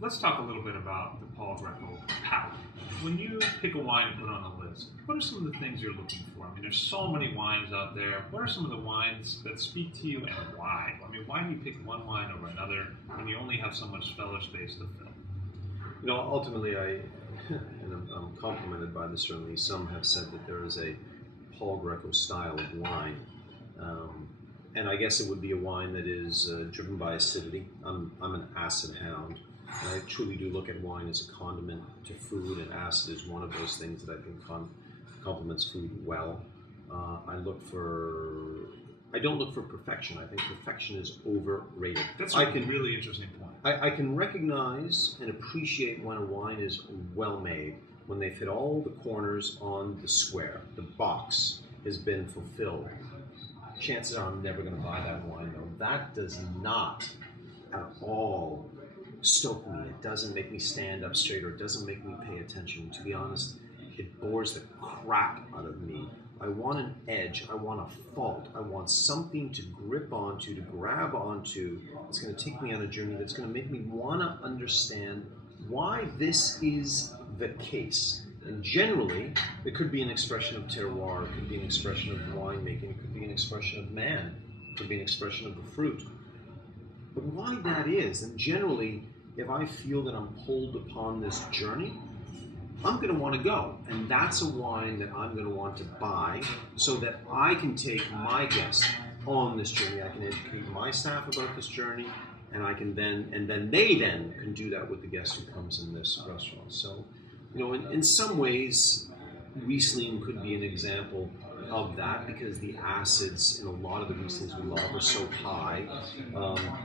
let's talk a little bit about the Paul Grieco palate. When you pick a wine to put on the list, what are some of the things you're looking for? I mean, there's so many wines out there. What are some of the wines that speak to you and why? I mean, why do you pick one wine over another when you only have so much cellar space to fill? You know, ultimately, and I'm complimented by this. Certainly, some have said that there is a Paul Grieco style of wine, and I guess it would be a wine that is driven by acidity. I'm an acid hound, and I truly do look at wine as a condiment to food, and acid is one of those things that I think complements food well. I don't look for perfection. I think perfection is overrated. That's a really interesting point. I can recognize and appreciate when a wine is well made, when they fit all the corners on the square, the box has been fulfilled. Chances are I'm never going to buy that wine, though. That does not at all stoke me. It doesn't make me stand up straight, or it doesn't make me pay attention. To be honest, it bores the crap out of me. I want an edge, I want a fault, I want something to grip onto, to grab onto. It's going to take me on a journey that's going to make me want to understand why this is the case. And generally, it could be an expression of terroir, it could be an expression of winemaking, it could be an expression of man, it could be an expression of the fruit. But why that is, and generally, if I feel that I'm pulled upon this journey, I'm going to want to go, and that's a wine that I'm going to want to buy so that I can take my guests on this journey. I can educate my staff about this journey, and then they can do that with the guest who comes in this restaurant. So, you know, in some ways, Riesling could be an example of that, because the acids in a lot of the Rieslings we love are so high.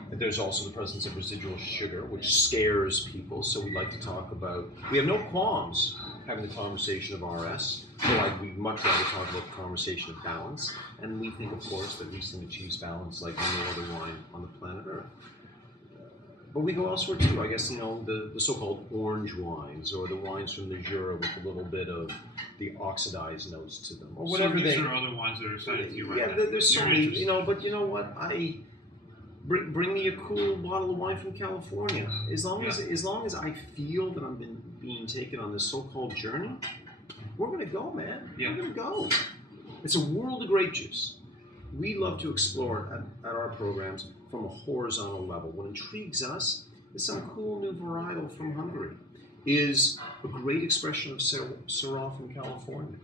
There's also the presence of residual sugar, which scares people, so we like to talk about, we have no qualms having the conversation of RS, but we'd much rather talk about the conversation of balance, and we think, of course, that Riesling achieves balance like no other wine on the planet Earth. But we go elsewhere too. I guess, you know, the so-called orange wines, or the wines from the Jura with a little bit of the oxidized notes to them, or whatever. So these are other wines that are excited to you right now. Yeah, there's so many, you know. But you know what? Bring me a cool bottle of wine from California. As long as I feel that I'm being taken on this so-called journey, we're gonna go, man. Yeah. We're gonna go. It's a world of grape juice. We love to explore at our programs from a horizontal level. What intrigues us is some cool new varietal from Hungary, is a great expression of Syrah from California,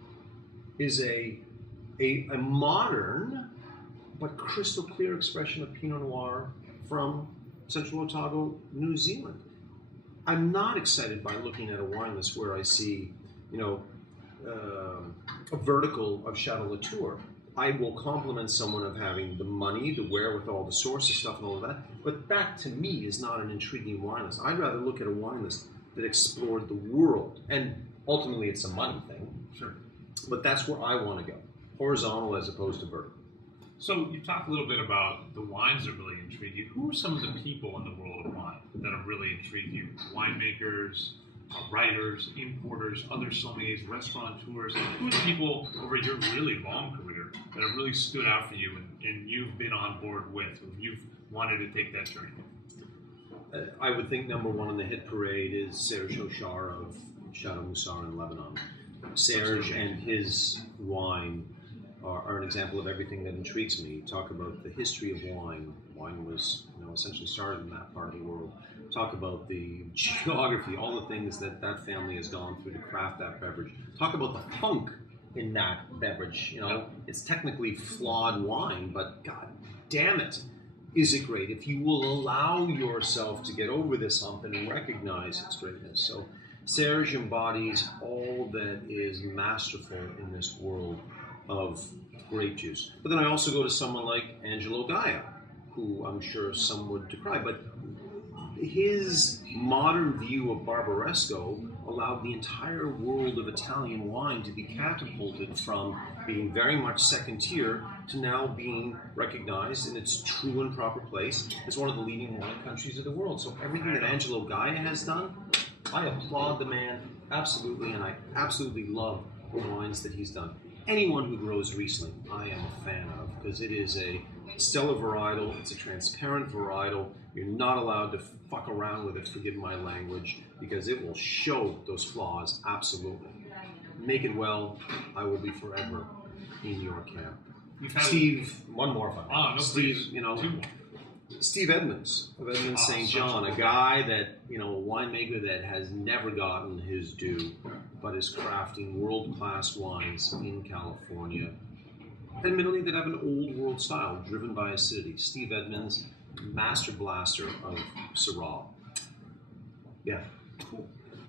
is a modern but crystal clear expression of Pinot Noir from Central Otago, New Zealand. I'm not excited by looking at a wine list where I see, you know, a vertical of Chateau Latour. I will compliment someone of having the money, the wherewithal, the source of stuff and all of that, but that to me is not an intriguing wine list. I'd rather look at a wine list that explored the world, and ultimately it's a money thing. Sure. But that's where I want to go, horizontal as opposed to vertical. So you talked a little bit about the wines that really intrigue you. Who are some of the people in the world of wine that have really intrigued you? Winemakers, writers, importers, other sommeliers, restaurateurs. Who are the people over your really long career that have really stood out for you and you've been on board with, or you've wanted to take that journey with? I would think number one on the hit parade is Serge Hochar of Chateau Moussard in Lebanon. Serge and his wine are an example of everything that intrigues me. Talk about the history of wine. Wine was, you know, essentially started in that part of the world. Talk about the geography, all the things that family has gone through to craft that beverage. Talk about the funk in that beverage. You know, it's technically flawed wine, but god damn it, is it great if you will allow yourself to get over this hump and recognize its greatness. So Serge embodies all that is masterful in this world of grape juice. But then I also go to someone like Angelo Gaia, who I'm sure some would decry, but his modern view of Barbaresco allowed the entire world of Italian wine to be catapulted from being very much second tier to now being recognized in its true and proper place as one of the leading wine countries of the world. So everything that Angelo Gaia has done, I applaud the man absolutely, and I absolutely love the wines that he's done. Anyone who grows Riesling, I am a fan of, because it is a stellar varietal, it's a transparent varietal, You're not allowed to fuck around with it, forgive my language, because it will show those flaws, absolutely. Make it well, I will be forever in your camp. Steve, one more if I may. No, Steve, please. you know, Two more. Steve Edmonds of Edmonds St. John, a guy that, you know, a winemaker that has never gotten his due, but is crafting world-class wines in California. Admittedly, that have an old world style, driven by acidity. Steve Edmonds, master blaster of Syrah. Yeah. Cool.